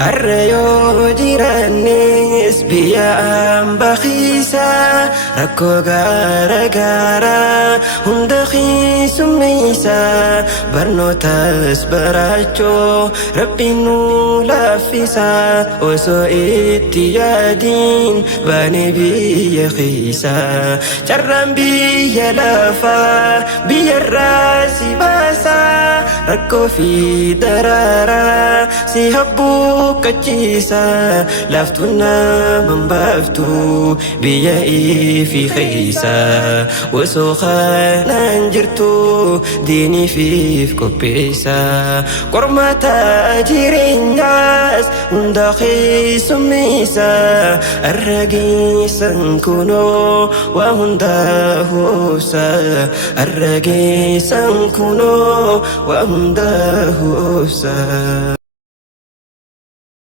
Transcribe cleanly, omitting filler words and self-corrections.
Arrayo jiraannis biyyaan bakhiisa rakkoo gaara gaara hunda keessummeessa barnootas barachuu rabbiin nu laaffisa osoo itti yaadiin baane biyya keessa carraan biyya lafaa biyyarraa si baasa rakkoo fi daraaraa si habbuu kachisa laftuna mambaftu biya ifi khaisa wasokhanan jirtu dini fif kopesa kormata jirinyas unda khisumisa arragisan kuno wa hunda husa arragisan kuno wa hunda husa